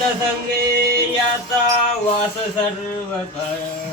संत संगे याचा वास सर्वकाळ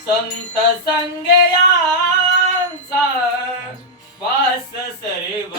संत संगे यांचा वास सर्व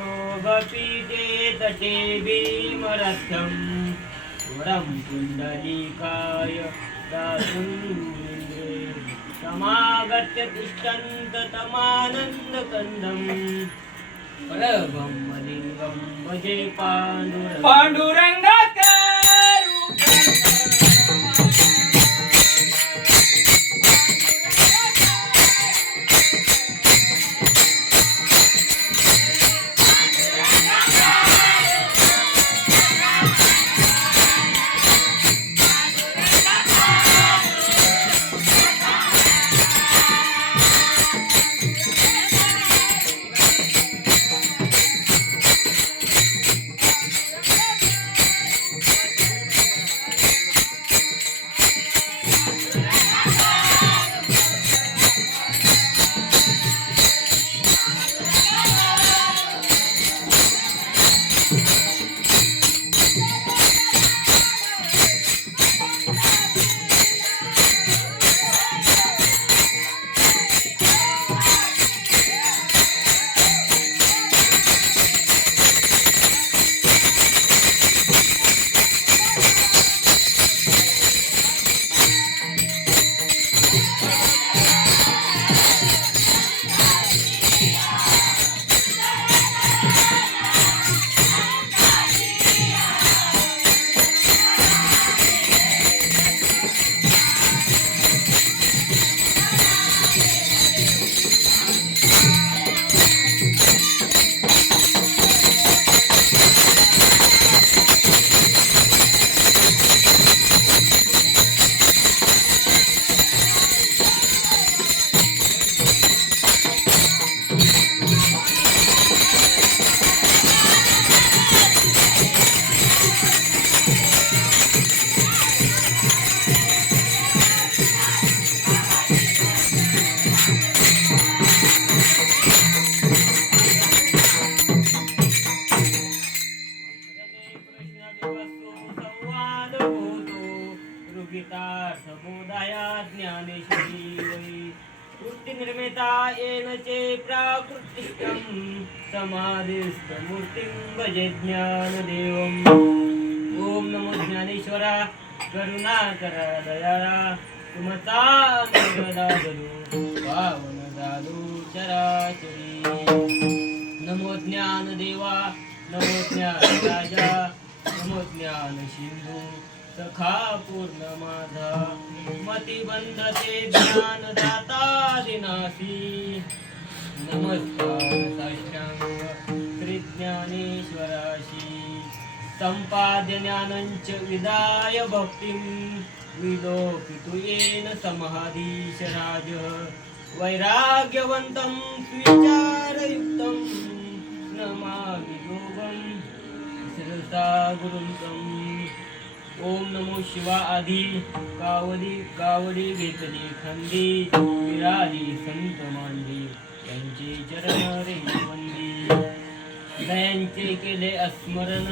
महायोगपीठे तटे भीमरथ्यं वरं पुण्डलीकाय दातुमिन्द्रे समागत्य तिष्ठन्त तमानन्दकन्दं परब्रह्मलिङ्गं भजे पाण्डुरङ्गाकार गीतार्थबोधाया ज्ञानेश्वरी वै वृत्तिनिर्मिता येन चे प्राकृतिष्ठं समाधिस्थमूर्तिं भजे ज्ञानदेवम्। ओम नमो ज्ञानेश्वरा करुणाकरा दयाळा तुमचा अनुग्रह पावन दादू चराचरी। नमो ज्ञानदेवा नमो ज्ञान राजा नमो ज्ञान सिंधू सखा पूर्ण माझा मतिबंधते ज्ञानदाता दिनासी। नमस्कार साष्टांग श्री ज्ञानेश्वराशी संपाद्य ज्ञानंच विदाय भक्तिं विलोकितु येन समाधीश राज वैराग्यवन्तं विचारयुक्तं नमामि योगं मनसा गुरुंतम. ओम नमो शिवा आधी कावडी घेतली खांदी, विराली संत मांडी त्यांचे चरण रे वंदी. दयांचे केले अस्मरण,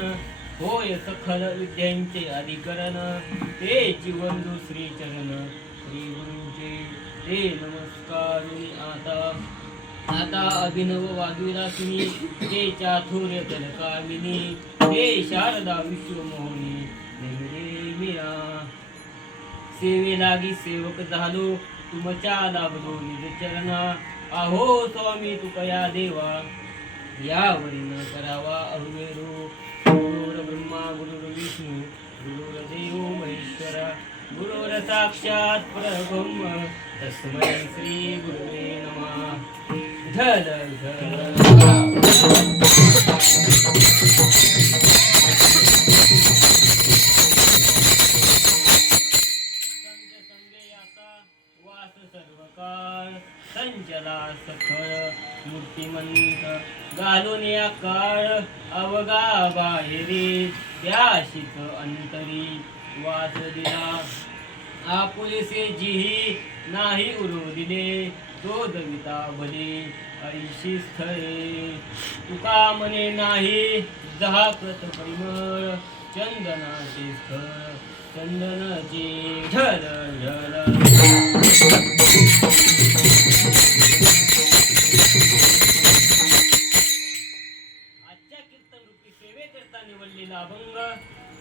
होय सखल विद्यांचे अधिकरण, ते जीवन दुसरी चरण श्री गुरुंचे ते नमस्कारुनी. आता अभिनव वाग्विलासिनी, ते चाथुर्य तलकामिनी, ते शारदा विश्वमोहिनी नेमले मीरा. सेवे लागी सेवक झालो, तुमच्या लाभलो निज चरणा. आहो स्वामी तुकया देवा, यावरी न करावा अहुवेरो. गुरुर ब्रह्मा गुरुर विष्णू गुरुर्देव महेश्वरा, गुरुर साक्षात परब्रह्म तस्मै श्री गुरुवे नमः. धल वास सर्वकाळ, संचला सखळ मूर्तिमंत घालून या काळ. अवगा बाहेरी त्याशीच अंतरी वास दिला. आपुलेसे जिही नाही उरू दिले, तो दविता भले ऐशी स्थळे. तुका मने नाही जहा कृत परिमळ, चंदनाचे स्थळ चंदनाचे ढळ ढळ. आजच्या कीर्तन रूपी सेवेकरता निवडलेला अभंग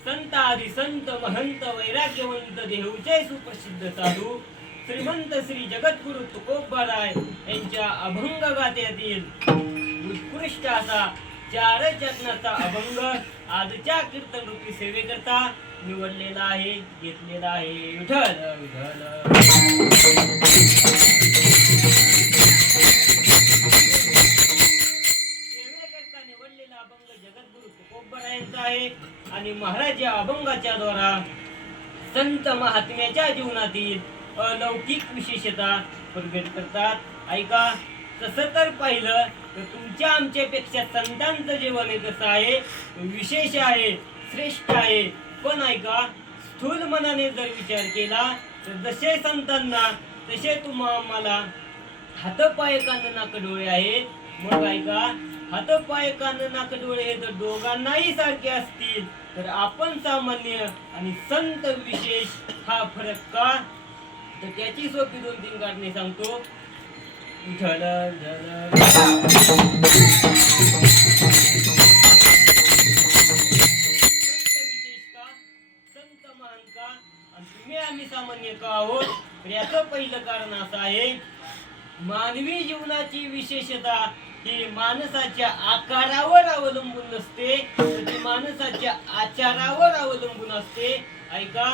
संत आदी संत महंत वैराग्यवंत देहूचे सुप्रसिद्ध साधू श्रीमंत श्री जगद्गुरु तुकोबाराय यांच्या अभंग गाथ्यातील उत्कृष्ट असा 4 चरणाचा अभंग आजच्या कीर्तन रूपी सेवेकरता निवडलेला आहे, घेतलेला आहे. विठ्ठल विठ्ठल. सेवेकरता निवडलेला अभंग जगद्गुरु तुकोबारायांचा आहे आणि महाराज या अभंगाच्या द्वारा संत महात्म्याच्या जीवनातील अलौकिक विशेषता प्रगट करतात. ऐका, तसं तर पाहिलं तर तुमच्या आमच्यापेक्षा संतांचं जीवन कसं आहे, विशेष आहे, श्रेष्ठ आहे. पण ऐका, स्थूल मनाने जर विचार केला तर जसे संतांना तसे आम्हाला हातपाय कान नाक डोळे आहेत. मग ऐका, हातपाय कान नाक डोळे हे जर दोघांनाही सारखे असतील तर आपण सामान्य आणि संत विशेष हा फरक का? तर त्याची सोपी 2-3 कारणे सांगतो. झल झल आम्ही सामान्य का आहोत? तर याचं पहिलं कारण असं आहे, मानवी जीवनाची विशेषता ही माणसाच्या आकारावर अवलंबून नसते, तर ती माणसाच्या आचारावर अवलंबून असते. ऐका,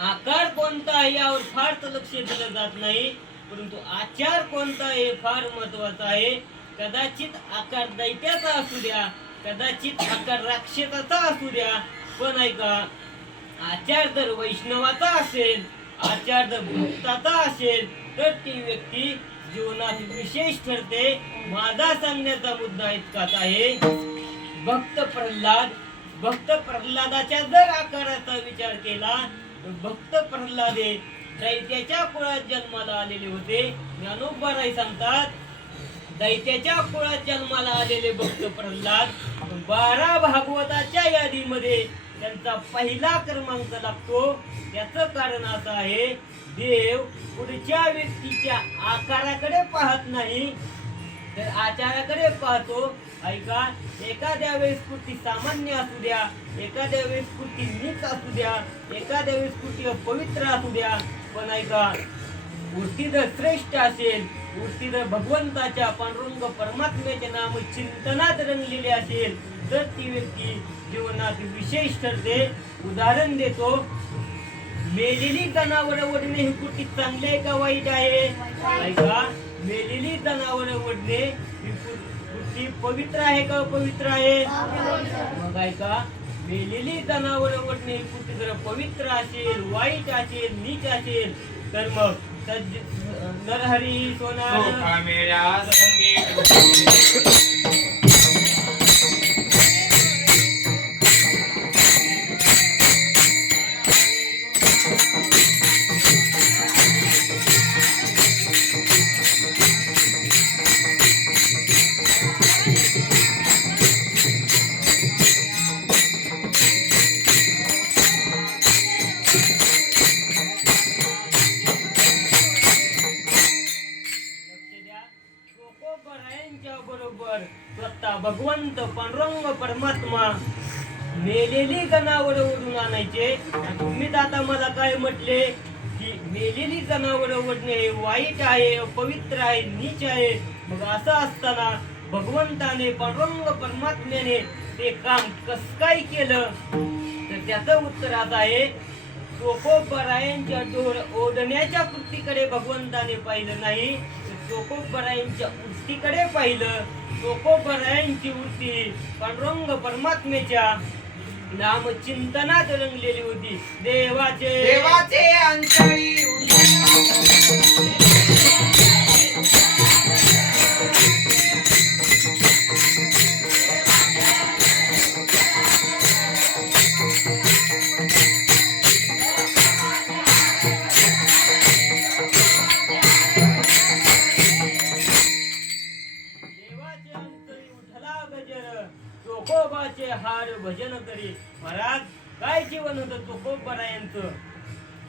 आकार कोणता आहे यावर फार लक्ष दिलं जात नाही, परंतु आचार कोणता आहे फार महत्वाचा आहे. कदाचित आकार दैत्याचा असू द्या, कदाचित आकार राक्षसाचा असू द्या, पण ऐका, आचार जर वैष्णवाचा असेल, आचार जर भक्ताचा असेल तर ती व्यक्ती जीवनात विशेष ठरते. माझा सांगण्याचा मुद्दा इतकाच आहे, भक्त प्रल्हादाच्या जर आकाराचा विचार केला तर भक्त प्रल्हाद हे दैत्याच्या कुळात जन्माला आलेले होते. ज्ञानोबाराय सांगतात, दैत्याच्या कुळात जन्माला आलेले भक्त प्रल्हाद 12 भागवताच्या यादीमध्ये त्यांचा पहिला क्रमांक लागतो. याचं कारण असं आहे, देव पुढच्या व्यक्तीच्या आकाराकडे पाहत नाही तर आचाराकडे पाहतो. ऐका, एखाद्या वेळेस कुठली सामान्य असू द्या, एखाद्या वेळेस कुठली नीच असू द्या, एखाद्या वेळेस कुठली अपवित्र असू द्या, पण ऐका, वृत्ती जर श्रेष्ठ असेल, वृत्ती जर भगवंताच्या पांडुरंग परमात्म्याचे नाम चिंतनात रंगलेले असेल तर ती व्यक्ती जीवनात विशेष ठरते. उदाहरण देतो, मेलेली जनावर ओढणे ही कृती चांगली आहे का वाईट आहे? ऐका, मेलेली जनावर ओढणे ही कृती पवित्र आहे का अपवित्र आहे? मग ऐका, मेलेली जनावर ओढणे ही कृती जर पवित्र असेल, वाईट असेल, नीच असेल तर मग नरहरी सोनार मेरा संगी भगवंत पांडुरंग परमात्मा मेलेली जनावर ओढून आणायचे. तुम्हीच आता मला काय म्हटले की मेलेली जनावर ओढणे हे वाईट आहे, अपवित्र आहे, नीच आहे. मग असं असताना भगवंताने पांडुरंग परमात्म्याने ते काम कसं काय केलं? तर त्याचं उत्तर असं आहे, चोकोबरायांच्या डोर ओढण्याच्या कृतीकडे भगवंताने पाहिलं नाही, चोकोबरायांच्या वृत्तीकडे पाहिलं. चोकोबरायांची वृत्ती पांडुरंग परमात्म्याच्या नामचिंतनात रंगलेली होती. देवाचे अंतरी उठला गजर, चोकोबाचे हाड भजन करी. महाराज काय जीवन होतं चोकोबरायांचं.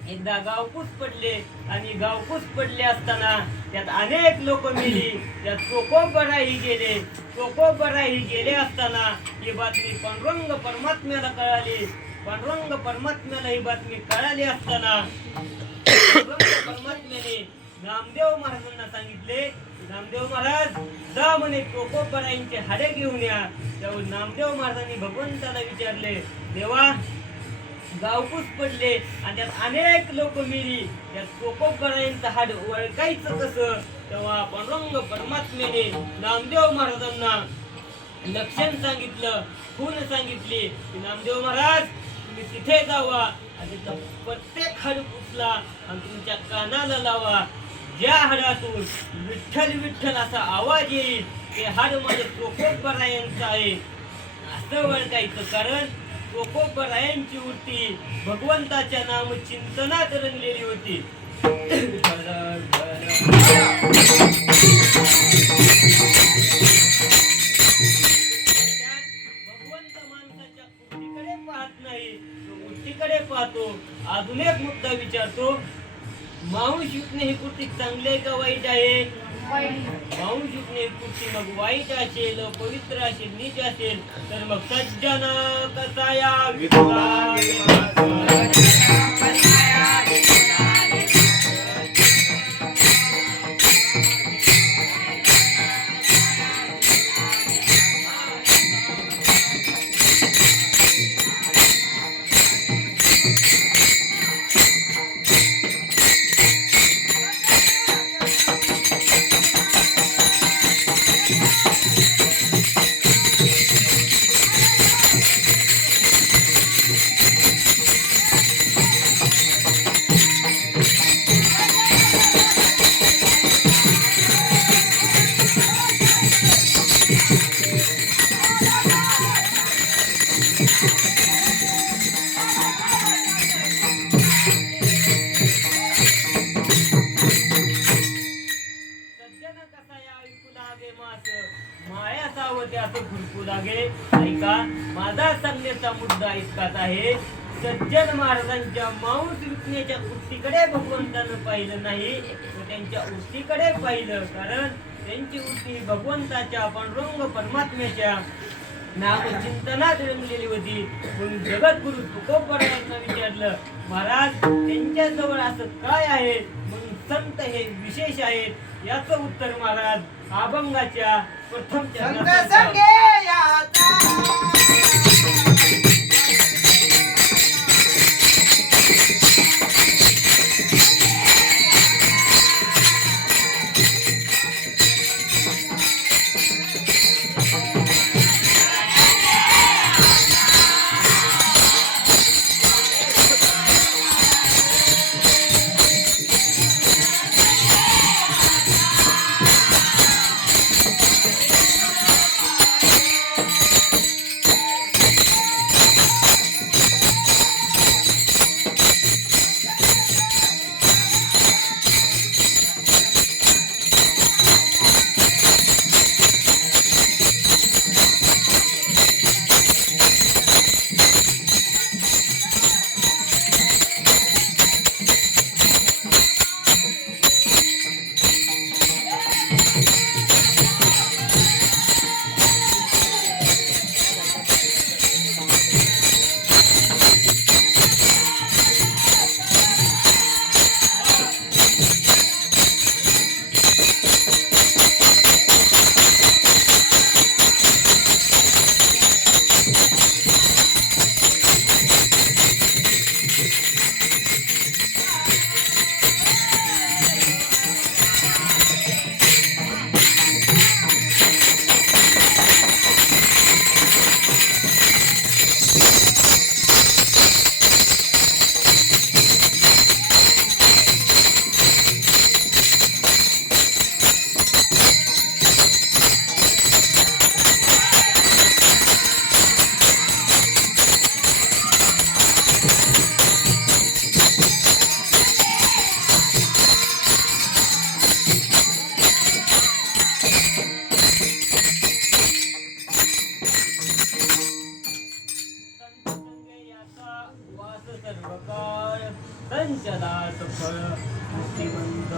एकदा गावकूस पडले आणि गावकूस पडले असताना त्यात अनेक लोक मेली. त्यात चोकोबराही गेले. चोकोबराही गेले असताना ही बातमी पांडुरंग परमात्म्याला कळाली. पांडुरंग परमात्म्याला ही बातमी कळाली असताना पांडुरंग परमात्म्याने नामदेव महाराजांना सांगितले, नामदेव महाराज जा म्हणे चोकोबरायांचे हाडे घेऊन या. त्यावर नामदेव महाराजांनी भगवंताला विचारले, देवा गावकूस पडले आणि त्यात अनेक लोक मेली, त्या चोकोबरायांचं हाड ओळखायचं कसं? तेव्हा पांडुरंग परमात्म्याने नामदेव महाराजांना लक्षण सांगितलं, खून सांगितली की नामदेव महाराज तुम्ही तिथे जावा आणि प्रत्येक हाड उचला आणि तुमच्या कानाला लावा. ज्या हाडातून विठ्ठल विठ्ठल असा आवाज येईल ते हाड माझ्या चोकोबरायांचं आहे असं ओळखायचं. कारण चोकोबरायांची वृत्ती भगवंताच्या नाम चिंतनात रंगलेली होती. भगवंत माणसाच्या कृतीकडे पाहत नाही, तो वृत्तीकडे पाहतो. अजून एक मुद्दा विचारतो, मांस विकणे ही कृती चांगली आहे का वाईट आहे? मांस विकणे ही कृती मग वाईट असेल, पवित्र असेल, नीच असेल तर मग सज्जन कसाया माया सावते असं भुरकू लागे. ऐका, माझा सांगण्याचा मुद्दा इतकाच आहे, सज्जन महाराजांच्या मांस विकण्याच्या वृत्तीकडे भगवंतानं पाहिलं नाही, तर त्यांच्या वृत्तीकडे पाहिलं. कारण त्यांची वृत्ती भगवंताच्या पांडुरंग परमात्म्याच्या नामचिंतनात रंगलेली होती. म्हणून जगद्गुरु तुकोबरायांना विचारलं, महाराज त्यांच्याजवळ असं काय आहे म्हणून संत हे विशेष आहेत? याचं उत्तर महाराज अभंगाच्या प्रथम चरणात संचदास फळ मुक्तिमंत.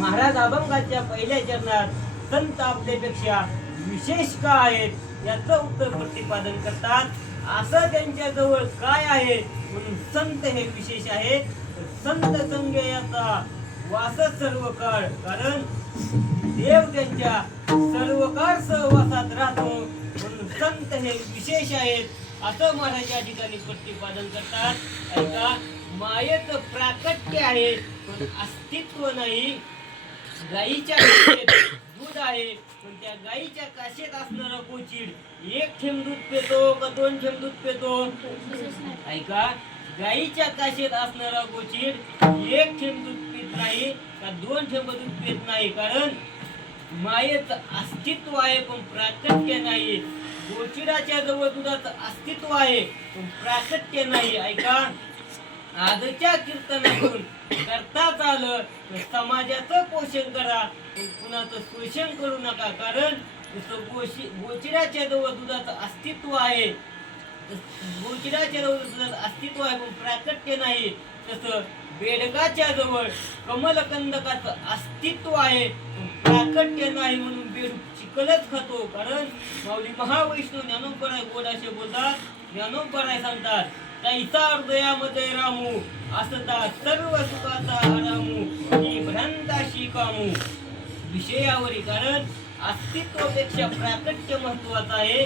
महाराज अभंगाच्या पहिल्या चरणात संत आपल्यापेक्षा विशेष का आहेत याचं उत्तर प्रतिपादन करतात. असं त्यांच्या जवळ काय आहे म्हणून संत हे विशेष आहेत. संत संग याचा वास सर्व काळ, कारण देव त्यांच्या सर्व काळ सहवासात राहतो म्हणून संत हे विशेष आहेत असं महाराज या ठिकाणी प्रतिपादन करतात. ऐका, मायेचं प्राकट्य आहे पण अस्तित्व नाही. गाईच्या काशेत दूध आहे पण त्या गाईच्या काशेत असणारा गोचिड एक थेंब दूध पितो का दोन थेंब दूध पितो? ऐका, गाईच्या काशेत असणारा गोचिड एक थेंब दूध पित नाही का दोन थेंब दूध पित नाही, कारण मायेचं अस्तित्व आहे पण प्राकट्य नाही. गोचिडाच्या जवळ दुधाचं अस्तित्व आहे पण प्राकट्य नाही. ऐका, आजच्या कीर्तनातून करताच आलं तर समाजाचं पोषण करा पण कुणाचं शोषण करू नका, कारण गोचिडाच्या जवळ दुधाचं अस्तित्व आहे, गोचिडाच्या जवळ दुधाचं अस्तित्व आहे पण प्राकट्य नाही. तसं बेडगाच्या जवळ कमलकंदकाचं अस्तित्व आहे पण प्राकट्य नाही म्हणून बेडूक चिखलच खातो, कारण माऊली महावैष्णव ज्ञानोबराय गोडाशे बोलतात. ज्ञानोबराय सांगतात, तैसा हृदयामध्ये रामू असता सर्व सुखाचा आरामू ही भ्रांताशी कामू. विषयावरी, कारण अस्तित्वापेक्षा प्राकट्य महत्वाचं आहे.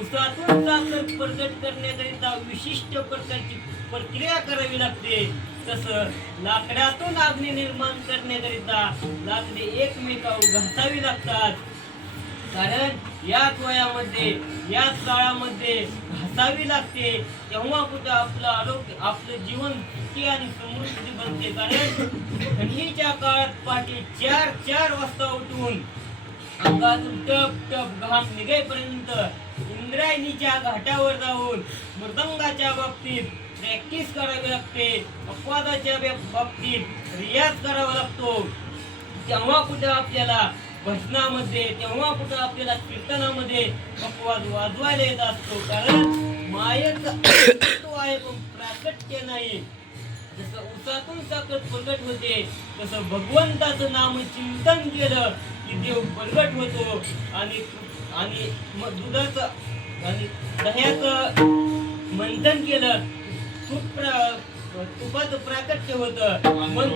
उसातून साखर प्रगट करण्याकरिता विशिष्ट प्रकारची प्रक्रिया करावी लागते, तसं लाकडातून अग्नी निर्माण करण्याकरिता लाकडे एकमेकावर घासावी लागतात, कारण याच वयामध्ये याच काळामध्ये घासावी लागते. तेव्हा कुठं आपलं आरोग्य आपलं जीवन सुखी आणि समृद्धी बनते, कारण थंडीच्या काळात पहाटे 4 वाजता उठून अंगातून टप टप घाम निघेपर्यंत इंद्रायणीच्या घाटावर जाऊन मृदंगाच्या बाबतीत प्रॅक्टिस करावी लागते, अपवादाच्या बाबतीत रियाज करावा लागतो. तेव्हा कुठं आपल्याला भजनामध्ये, तेव्हा कुठं आपल्याला कीर्तनामध्ये अपवाद वाजवायला येत असतो, कारण मायेचं अस्तित्व आहे पण प्राकट्य नाही. जसं उसातून साखर प्रगट होते तसं भगवंताचं नाम चिंतन केलं की देव प्रगट होतो आणि दुधाचं आणि दह्याचं मंथन केलं तुपाचं प्राकट्य होतं. मन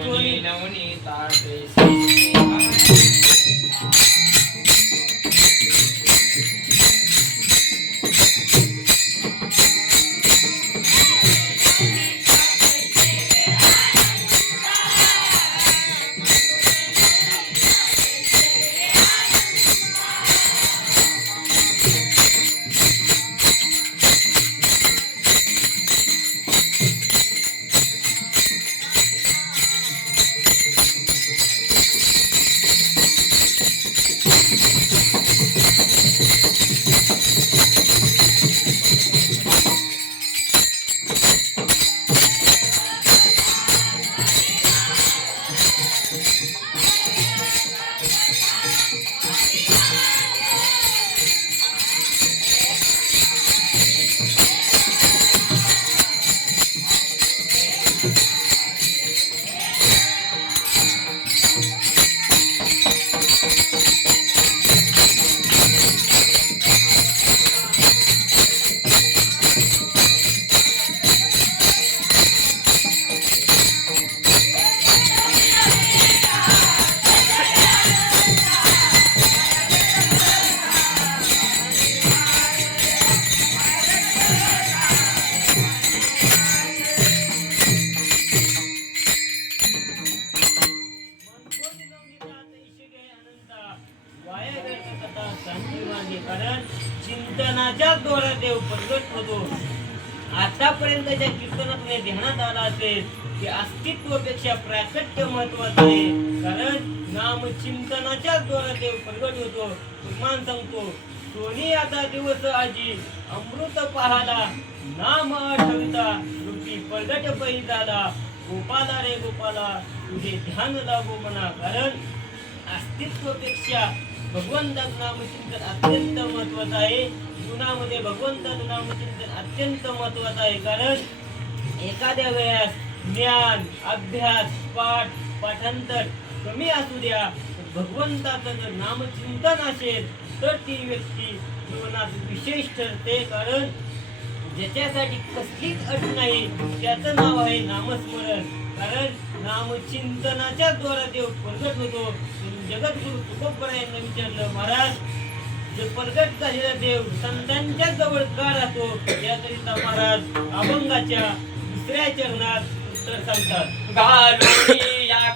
कारण चिंतनाच्या द्वारा देव प्रगट होतो. आतापर्यंतच्या कीर्तनातून ध्यानात आला असेल की अस्तित्वापेक्षा प्राकट्य महत्वाचं आहे, कारण नाम चिंतनाच्या द्वारा देव प्रगट होतो. मान सांगतो, सोनी आता दिवस आजी अमृत पाहाला नाम आठविता रूपी प्रगट पै झाला. गोपाला रे गोपाला तुझे ध्यान लागो म्हणा, कारण अस्तित्वापेक्षा भगवंताचं नामचिंतन अत्यंत महत्वाचं आहे. जीवनामध्ये भगवंताचं नामचिंतन अत्यंत महत्वाचं आहे, कारण एखाद्या वेळेस ज्ञान, अभ्यास, पाठांतर कमी असू द्या, भगवंताचं जर नामचिंतन असेल तर ती व्यक्ती जीवनात विशेष ठरते. कारण ज्याच्यासाठी कसलीच अट नाही त्याचं नाव आहे नामस्मरण. कारण नामचिंतनाच्या द्वारा देव प्रगट होतो. जगद्गुरु तुकोबर यांना विचारलं, महाराज जे प्रगट झालेला देव संतांच्या जवळ का राहतो, याकरिता महाराज अभंगाच्या दुसऱ्या चरणात उत्तर सांगतात. घालून या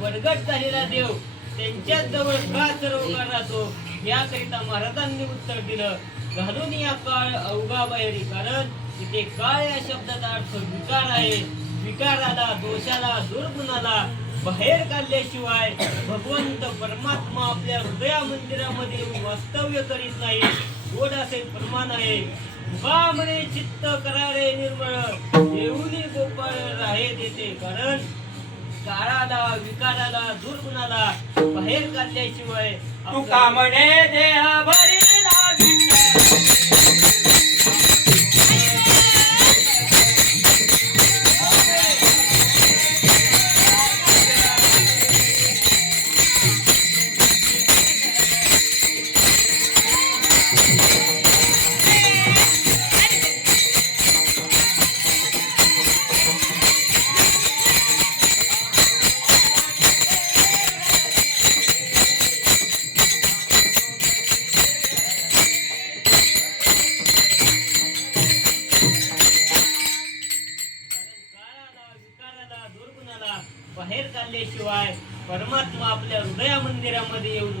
प्रगट झालेला देव त्यांच्या जवळ का सर्वकाळ राहतो, याकरिता महाराजांनी उत्तर दिलं, घालून या काळ अवघा बाहेरी. कारण इथे काळ या शब्दाचा अर्थ विकार आहे. विकाराला, दोषाला, दुर्गुणाला बाहेर काढल्याशिवाय भगवंत परमात्मा आपल्या हृदया मंदिरामध्ये येऊन वास्तव्य करीत नाही. गोड असे प्रमाण आहे. बा म्हणे चित्त करारे निर्मळ, देऊनी गोपाळ राहे देते. कारण काळाला, विकाराला, दुर्गुणाला बाहेर काढल्याशिवाय तुका म्हणे देह भरीला विठ्ठल.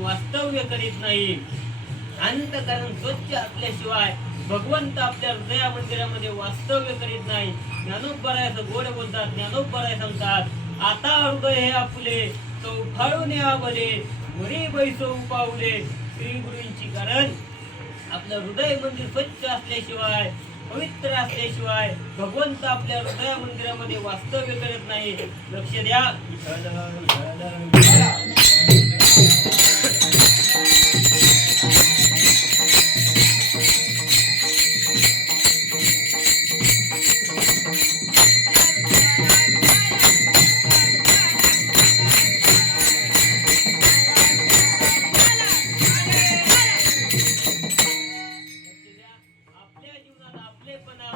वास्तव्य करीत नाही. अंतकरण स्वच्छ असल्याशिवाय भगवंत आपल्या हृदया मंदिरामध्ये वास्तव्य करीत नाही. ज्ञानोबरायचं गोड बोलतात, ज्ञानोबराय सांगतात, आता हृदय हे आपले चौफाळून यावले, वरी बैसो पावले श्री गुरूंची. कारण आपलं हृदय मंदिर स्वच्छ असल्याशिवाय, पवित्र असल्याशिवाय भगवंत आपल्या हृदया मंदिरामध्ये वास्तव्य करत नाही. लक्ष द्या.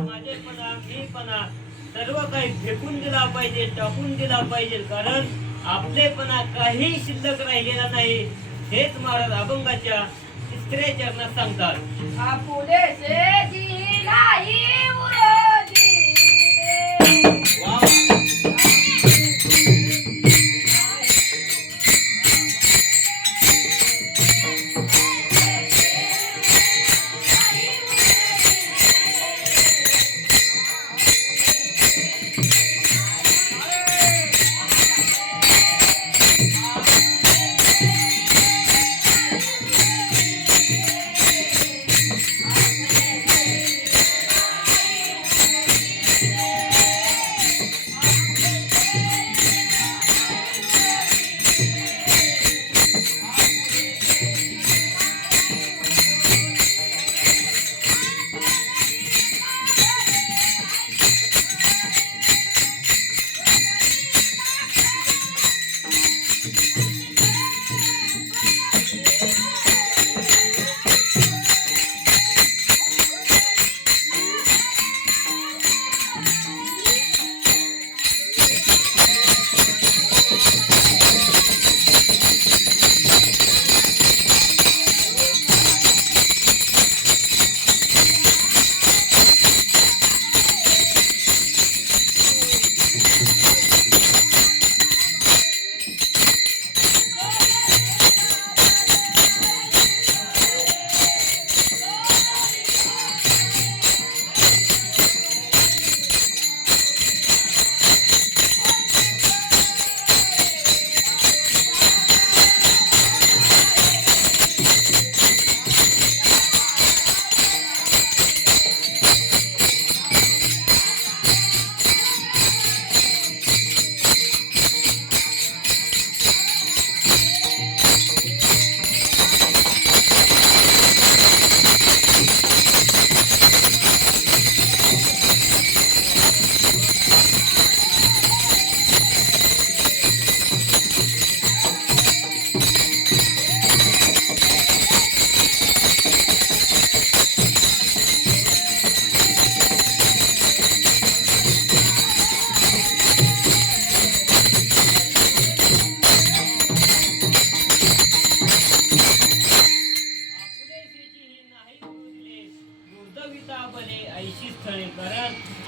माझेपणा, मीपणा सर्व काही फेकून दिला पाहिजे, टाकून दिला पाहिजे. कारण आपलेपणा काही शिल्लक राहिलेला नाही. हेच महाराज अभंगाच्या तिसऱ्या चरणात सांगतात. आपुलेसे जीलाही उरोजी रे.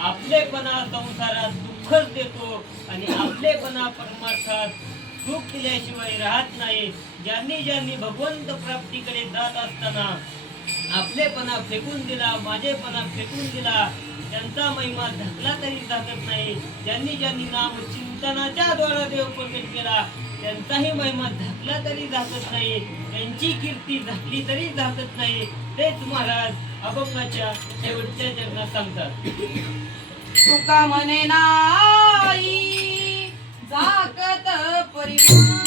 आपलेपणा संसारात दुःखच देतो आणि आपलेपणा परमार्थात सुख दिल्याशिवाय राहत नाही. ज्यांनी ज्यांनी भगवंत प्राप्तीकडे जात असताना आपलेपणा फेकून दिला, माझेपणा फेकून दिला, त्यांचा महिमा झाकला तरी झाकत नाही. ज्यांनी ज्यांनी नाम चिंतनाच्या द्वारा देव प्रकट केला त्यांचाही महिमा झाकला तरी झाकत नाही, त्यांची कीर्ती झाकली तरी झाकत नाही. तेच महाराज अभंगाच्या शेवटच्या चरणात सांगतात. तुका म्हणे नाही झाकत परिमा